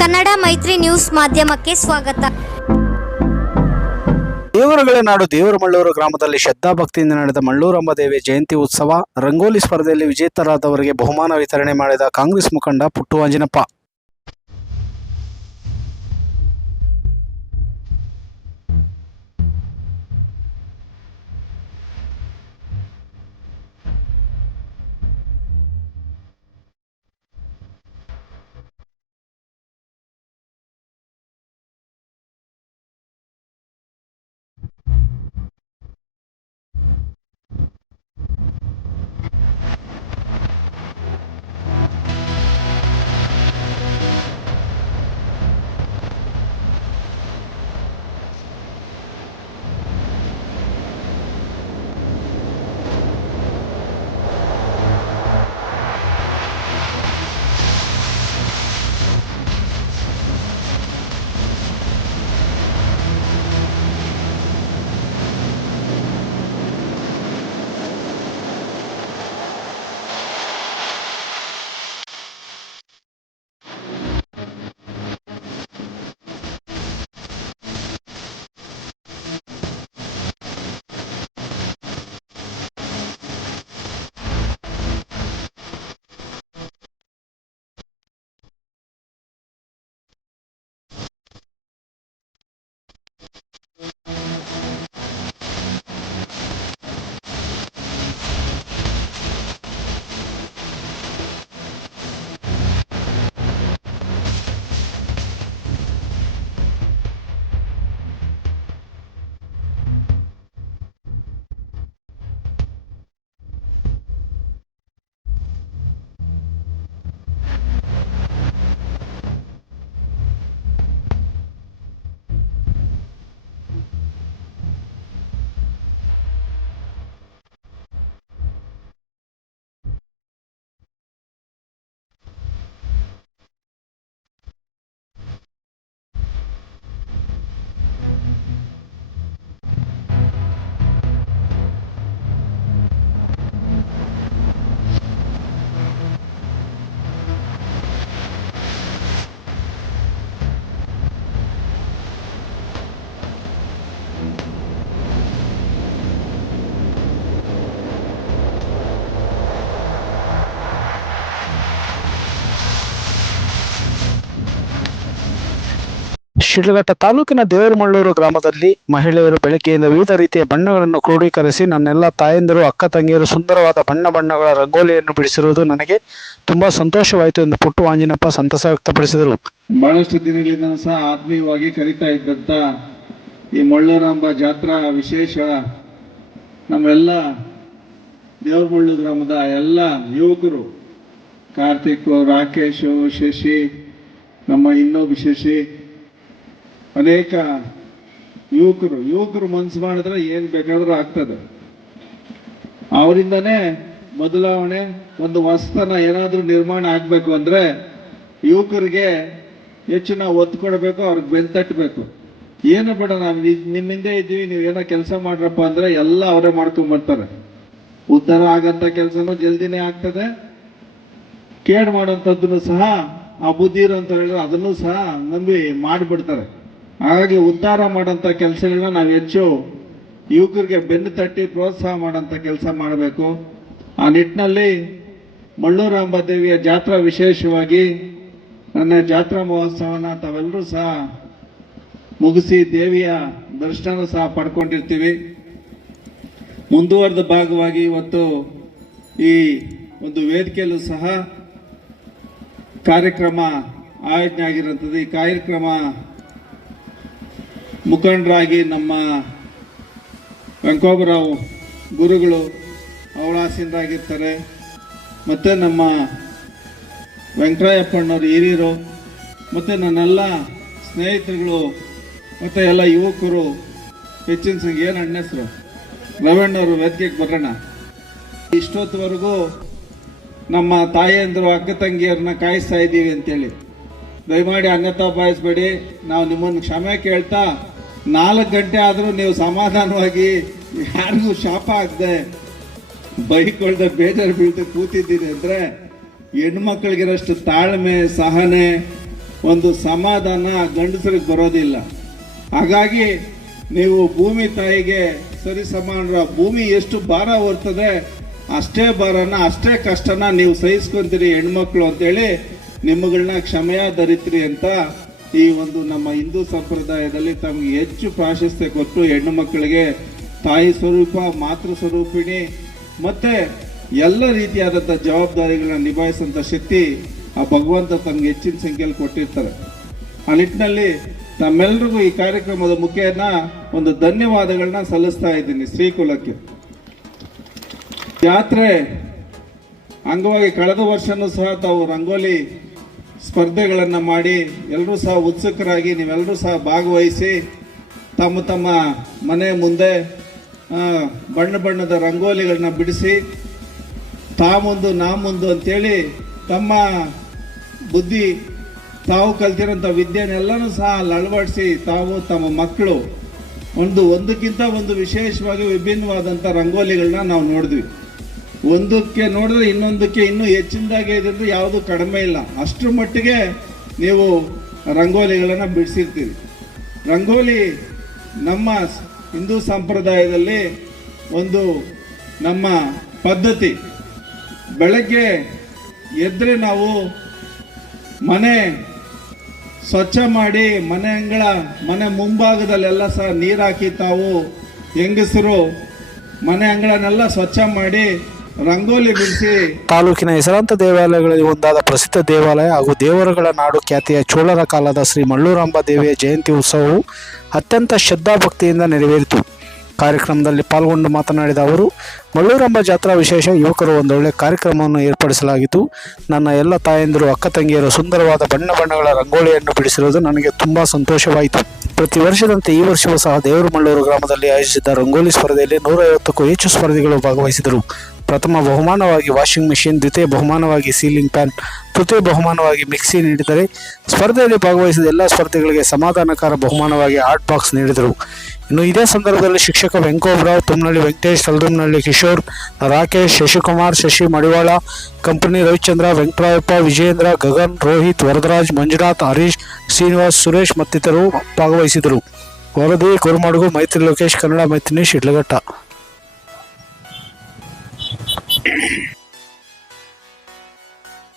ಕನ್ನಡ ಮೈತ್ರಿ ನ್ಯೂಸ್ ಮಾಧ್ಯಮಕ್ಕೆ ಸ್ವಾಗತ. ದೇವರುಗಳೇ ನಾಡು ದೇವರಮಳ್ಳೂರು ಗ್ರಾಮದಲ್ಲಿ ಶ್ರದ್ಧಾಭಕ್ತಿಯಿಂದ ನಡೆದ ಮಳ್ಳೂರಮ್ಮ ದೇವಿ ಜಯಂತಿ ಉತ್ಸವ. ರಂಗೋಲಿ ಸ್ಪರ್ಧೆಯಲ್ಲಿ ವಿಜೇತರಾದವರಿಗೆ ಬಹುಮಾನ ವಿತರಣೆ ಮಾಡಿದ ಕಾಂಗ್ರೆಸ್ ಮುಖಂಡ ಪುಟ್ಟು ಆಂಜಿನಪ್ಪ. ಶಿಡ್ಲಘಟ್ಟ ತಾಲೂಕಿನ ದೇವರಮಳ್ಳೂರು ಗ್ರಾಮದಲ್ಲಿ ಮಹಿಳೆಯರು ಬೆಳಗ್ಗೆಯಿಂದ ವಿವಿಧ ರೀತಿಯ ಬಣ್ಣಗಳನ್ನು ಕ್ರೋಢೀಕರಿಸಿ ನನ್ನೆಲ್ಲ ತಾಯಂದಿರು ಅಕ್ಕ ತಂಗಿಯರು ಸುಂದರವಾದ ಬಣ್ಣಗಳ ರಂಗೋಲಿಯನ್ನು ಬಿಡಿಸಿರುವುದು ನನಗೆ ತುಂಬಾ ಸಂತೋಷವಾಯಿತು ಎಂದು ಪುಟ್ಟು ಆಂಜಿನಪ್ಪ ಸಂತಸ ವ್ಯಕ್ತಪಡಿಸಿದರು. ಬಹಳಷ್ಟು ದಿನಗಳಿಂದ ಸಹ ಆತ್ಮೀಯವಾಗಿ ಕರೀತಾ ಇದ್ದಂತ ಈ ಮಳ್ಳೂರಾಂಬ ಜಾತ್ರಾ ವಿಶೇಷ ನಮ್ಮೆಲ್ಲ ದೇವರಮಳ್ಳೂರು ಗ್ರಾಮದ ಎಲ್ಲ ಯುವಕರು, ಕಾರ್ತಿಕ್, ರಾಕೇಶ್, ಶಶಿ, ನಮ್ಮ ಇನ್ನೊಬ್ಬ ಶಶಿ, ಅನೇಕ ಯುವಕರು ಮನಸ್ಸು ಮಾಡಿದ್ರೆ ಏನ್ ಬೇಕಾದ್ರೂ ಆಗ್ತದೆ. ಅವರಿಂದನೇ ಬದಲಾವಣೆ, ಒಂದು ಹೊಸತನ ಏನಾದ್ರೂ ನಿರ್ಮಾಣ ಆಗ್ಬೇಕು ಅಂದ್ರೆ ಯುವಕರಿಗೆ ಹೆಚ್ಚು ನಾವು ಒತ್ತು ಕೊಡಬೇಕು, ಅವ್ರಿಗೆ ಬೆಂತಟ್ಟಬೇಕು. ಏನು ಬೇಡ, ನಾವು ನಿಮ್ಮಿಂದ ಇದ್ದೀವಿ, ನೀವೇನೋ ಕೆಲಸ ಮಾಡ್ರಪ್ಪ ಅಂದ್ರೆ ಎಲ್ಲ ಅವರೇ ಮಾಡ್ಕೊಂಡ್ ಬರ್ತಾರೆ. ಉದ್ಧಾರ ಆಗಂತ ಕೆಲಸನೂ ಜಲ್ದಿನೇ ಆಗ್ತದೆ, ಕೇಡ್ ಮಾಡೋಂಥದ್ದನ್ನು ಸಹ ಆ ಬುದ್ಧಿ ಅಂತ ಹೇಳಿದ್ರೆ ಅದನ್ನು ಸಹ ನಂಬಿ ಮಾಡಿಬಿಡ್ತಾರೆ. ಹಾಗಾಗಿ ಉದ್ಧಾರ ಮಾಡೋಂಥ ಕೆಲಸಗಳನ್ನ ನಾವು ಹೆಚ್ಚು ಯುವಕರಿಗೆ ಬೆನ್ನು ತಟ್ಟಿ ಪ್ರೋತ್ಸಾಹ ಮಾಡೋಂಥ ಕೆಲಸ ಮಾಡಬೇಕು. ಆ ನಿಟ್ಟಿನಲ್ಲಿ ಮಳ್ಳೂರಾಂಬ ದೇವಿಯ ಜಾತ್ರಾ ವಿಶೇಷವಾಗಿ ನನ್ನ ಜಾತ್ರಾ ಮಹೋತ್ಸವನ ತಾವೆಲ್ಲರೂ ಸಹ ಮುಗಿಸಿ ದೇವಿಯ ದರ್ಶನ ಸಹ ಪಡ್ಕೊಂಡಿರ್ತೀವಿ. ಮುಂದುವರೆದ ಭಾಗವಾಗಿ ಇವತ್ತು ಈ ಒಂದು ವೇದಿಕೆಯಲ್ಲೂ ಸಹ ಕಾರ್ಯಕ್ರಮ ಆಯೋಜನೆ ಆಗಿರುತ್ತದೆ. ಈ ಕಾರ್ಯಕ್ರಮ ಮುಖಂಡರಾಗಿ ನಮ್ಮ ವೆಂಕೋಬರಾವ್ ಗುರುಗಳು ಅವಳಾಸಿಂದಾಗಿರ್ತಾರೆ, ಮತ್ತು ನಮ್ಮ ವೆಂಕಟರಾಯಪ್ಪಣ್ಣವ್ರು ಹಿರಿಯರು, ಮತ್ತು ನನ್ನೆಲ್ಲ ಸ್ನೇಹಿತರುಗಳು, ಮತ್ತು ಎಲ್ಲ ಯುವಕರು. ಹೆಚ್ಚಿನ ಸಂಖ್ಯೆ ಏನು ಅಣ್ಣ ಹೆಸರು ರವಣ್ಣವರು ವೇದಿಕೆಗೆ ಬರೋಣ. ಇಷ್ಟೊತ್ತವರೆಗೂ ನಮ್ಮ ತಾಯಿಯಂದರು ಅಕ್ಕ ತಂಗಿಯರನ್ನ ಕಾಯಿಸ್ತಾ ಇದ್ದೀವಿ ಅಂತೇಳಿ ದಯಮಾಡಿ ಅನ್ಯತಾ ಭಾವಿಸ್ಬೇಡಿ. ನಾವು ನಿಮ್ಮನ್ನು ಕ್ಷಮೆ ಕೇಳ್ತಾ 4 ಗಂಟೆ ಆದರೂ ನೀವು ಸಮಾಧಾನವಾಗಿ ಯಾರಿಗೂ ಶಾಪ ಆಗದೆ ಬೈಕೊಳ್ದೆ ಬೇಜಾರು ಬೀಳ್ದೆ ಕೂತಿದ್ದೀರಿ ಅಂದರೆ ಹೆಣ್ಮಕ್ಳಿಗಿರೋಷ್ಟು ತಾಳ್ಮೆ, ಸಹನೆ, ಒಂದು ಸಮಾಧಾನ ಗಂಡಸರಿಗೆ ಬರೋದಿಲ್ಲ. ಹಾಗಾಗಿ ನೀವು ಭೂಮಿ ತಾಯಿಗೆ ಸರಿ ಸಮಾನರ. ಭೂಮಿ ಎಷ್ಟು ಭಾರ ಹೊರ್ತದೆ ಅಷ್ಟೇ ಭಾರನ, ಅಷ್ಟೇ ಕಷ್ಟನ ನೀವು ಸಹಿಸ್ಕೊಂತೀರಿ ಹೆಣ್ಮಕ್ಳು ಅಂತೇಳಿ ನಿಮ್ಮಗಳನ್ನ ಕ್ಷಮೆಯ ಧರಿತ್ರಿ ಅಂತ ಈ ಒಂದು ನಮ್ಮ ಹಿಂದೂ ಸಂಪ್ರದಾಯದಲ್ಲಿ ತಮಗೆ ಹೆಚ್ಚು ಪ್ರಾಶಸ್ತ್ಯ ಕೊಟ್ಟು ಹೆಣ್ಣು ಮಕ್ಕಳಿಗೆ ತಾಯಿ ಸ್ವರೂಪ, ಮಾತೃ ಸ್ವರೂಪಿಣಿ ಮತ್ತೆ ಎಲ್ಲ ರೀತಿಯಾದಂಥ ಜವಾಬ್ದಾರಿಗಳನ್ನ ನಿಭಾಯಿಸುವಂಥ ಶಕ್ತಿ ಆ ಭಗವಂತ ತಮಗೆ ಹೆಚ್ಚಿನ ಸಂಖ್ಯೆಯಲ್ಲಿ ಕೊಟ್ಟಿರ್ತಾರೆ. ಆ ನಿಟ್ಟಿನಲ್ಲಿ ತಮ್ಮೆಲ್ಲರಿಗೂ ಈ ಕಾರ್ಯಕ್ರಮದ ಮುಖೇನ ಒಂದು ಧನ್ಯವಾದಗಳನ್ನ ಸಲ್ಲಿಸ್ತಾ ಇದ್ದೀನಿ ಶ್ರೀಕುಲಕ್ಕೆ. ಜಾತ್ರೆ ಅಂಗವಾಗಿ ಕಳೆದ ವರ್ಷನೂ ಸಹ ತಾವು ರಂಗೋಲಿ ಸ್ಪರ್ಧೆಗಳನ್ನು ಮಾಡಿ ಎಲ್ಲರೂ ಸಹ ಉತ್ಸುಕರಾಗಿ ನೀವೆಲ್ಲರೂ ಸಹ ಭಾಗವಹಿಸಿ ತಮ್ಮ ತಮ್ಮ ಮನೆ ಮುಂದೆ ಬಣ್ಣ ಬಣ್ಣದ ರಂಗೋಲಿಗಳನ್ನ ಬಿಡಿಸಿ ತಾ ಮುಂದು ನಾ ಮುಂದು ಅಂತೇಳಿ ತಮ್ಮ ಬುದ್ಧಿ, ತಾವು ಕಲ್ತಿರೋಂಥ ವಿದ್ಯೆನೆಲ್ಲನೂ ಸಹ ಅಲ್ಲಿ ಅಳವಡಿಸಿ ತಾವು ತಮ್ಮ ಮಕ್ಕಳು ಒಂದಕ್ಕಿಂತ ಒಂದು ವಿಶೇಷವಾಗಿ ವಿಭಿನ್ನವಾದಂಥ ರಂಗೋಲಿಗಳನ್ನ ನಾವು ನೋಡಿದ್ವಿ. ಒಂದಕ್ಕೆ ನೋಡಿದ್ರೆ ಇನ್ನೊಂದಕ್ಕೆ ಇನ್ನೂ ಹೆಚ್ಚಿನದಾಗಿ ಇದ್ರಿಂದ ಯಾವುದು ಕಡಿಮೆ ಇಲ್ಲ. ಅಷ್ಟರ ಮಟ್ಟಿಗೆ ನೀವು ರಂಗೋಲಿಗಳನ್ನು ಬಿಡಿಸಿರ್ತೀರಿ. ರಂಗೋಲಿ ನಮ್ಮ ಹಿಂದೂ ಸಂಪ್ರದಾಯದಲ್ಲಿ ಒಂದು ನಮ್ಮ ಪದ್ಧತಿ. ಬೆಳಗ್ಗೆ ಎದ್ದರೆ ನಾವು ಮನೆ ಸ್ವಚ್ಛ ಮಾಡಿ ಮನೆ ಮುಂಭಾಗದಲ್ಲೆಲ್ಲ ಸಹ ನೀರು ಹಾಕಿ ತಾವು ಹೆಂಗಸರು ಮನೆ ಅಂಗಳನೆಲ್ಲ ಸ್ವಚ್ಛ ಮಾಡಿ ರಂಗೋಲಿ ಬಿಡಿಸಿ. ತಾಲೂಕಿನ ಹೆಸರಾಂತ ದೇವಾಲಯಗಳಲ್ಲಿ ಒಂದಾದ ಪ್ರಸಿದ್ಧ ದೇವಾಲಯ ಹಾಗೂ ದೇವರುಗಳ ನಾಡು ಖ್ಯಾತಿಯ ಚೋಳರ ಕಾಲದ ಶ್ರೀ ಮಲ್ಲೂರಾಂಬ ದೇವಿಯ ಜಯಂತಿ ಉತ್ಸವವು ಅತ್ಯಂತ ಶ್ರದ್ಧಾಭಕ್ತಿಯಿಂದ ನೆರವೇರಿತು. ಕಾರ್ಯಕ್ರಮದಲ್ಲಿ ಪಾಲ್ಗೊಂಡು ಮಾತನಾಡಿದ ಅವರು, ಮಲ್ಲೂರಾಂಬ ಜಾತ್ರಾ ವಿಶೇಷ ಯುವಕರು ಒಂದೊಳ್ಳೆ ಕಾರ್ಯಕ್ರಮವನ್ನು ಏರ್ಪಡಿಸಲಾಗಿತ್ತು. ನನ್ನ ಎಲ್ಲ ತಾಯಂದಿರು, ಅಕ್ಕ ತಂಗಿಯರು ಸುಂದರವಾದ ಬಣ್ಣಗಳ ರಂಗೋಲಿಯನ್ನು ಬಿಡಿಸಿರುವುದು ನನಗೆ ತುಂಬ ಸಂತೋಷವಾಯಿತು. ಪ್ರತಿ ವರ್ಷದಂತೆ ಈ ವರ್ಷವೂ ಸಹ ದೇವರಮಳ್ಳೂರು ಗ್ರಾಮದಲ್ಲಿ ಆಯೋಜಿಸಿದ್ದ ರಂಗೋಲಿ ಸ್ಪರ್ಧೆಯಲ್ಲಿ 150ಕ್ಕೂ ಹೆಚ್ಚು ಸ್ಪರ್ಧಿಗಳು ಭಾಗವಹಿಸಿದರು. ಪ್ರಥಮ ಬಹುಮಾನವಾಗಿ ವಾಷಿಂಗ್ ಮೆಷಿನ್, ದ್ವಿತೀಯ ಬಹುಮಾನವಾಗಿ ಸೀಲಿಂಗ್ ಫ್ಯಾನ್, ತೃತೀಯ ಬಹುಮಾನವಾಗಿ ಮಿಕ್ಸಿ ನೀಡಿದರೆ ಸ್ಪರ್ಧೆಯಲ್ಲಿ ಭಾಗವಹಿಸಿದ ಎಲ್ಲ ಸ್ಪರ್ಧಿಗಳಿಗೆ ಸಮಾಧಾನಕರ ಬಹುಮಾನವಾಗಿ ಹಾಟ್ ಬಾಕ್ಸ್ ನೀಡಿದರು. ಇನ್ನು ಇದೇ ಸಂದರ್ಭದಲ್ಲಿ ಶಿಕ್ಷಕ ವೆಂಕೋಬ್ರಾವ್, ತುಮ್ನಳ್ಳಿ ವೆಂಕಟೇಶ್, ತಲದುಮ್ನಳ್ಳಿ ಕಿಶೋರ್, ರಾಕೇಶ್, ಶಶಿಕುಮಾರ್, ಶಶಿ ಮಡಿವಾಳ, ಕಂಪನಿ ರವಿಚಂದ್ರ, ವೆಂಕಟರಾಯಪ್ಪ, ವಿಜಯೇಂದ್ರ, ಗಗನ್, ರೋಹಿತ್, ವರದರಾಜ್, ಮಂಜುನಾಥ್, ಹರೀಶ್, ಶ್ರೀನಿವಾಸ್, ಸುರೇಶ್ ಮತ್ತಿತರರು ಭಾಗವಹಿಸಿದರು. ವರದಿ ಕುರುಮಡುಗು, ಮೈತ್ರಿ ಲೋಕೇಶ್, ಕನ್ನಡ ಮೈತ್ರಿ ನ್ಯೂಸ್, ಶಿಡ್ಲಘಟ್ಟ.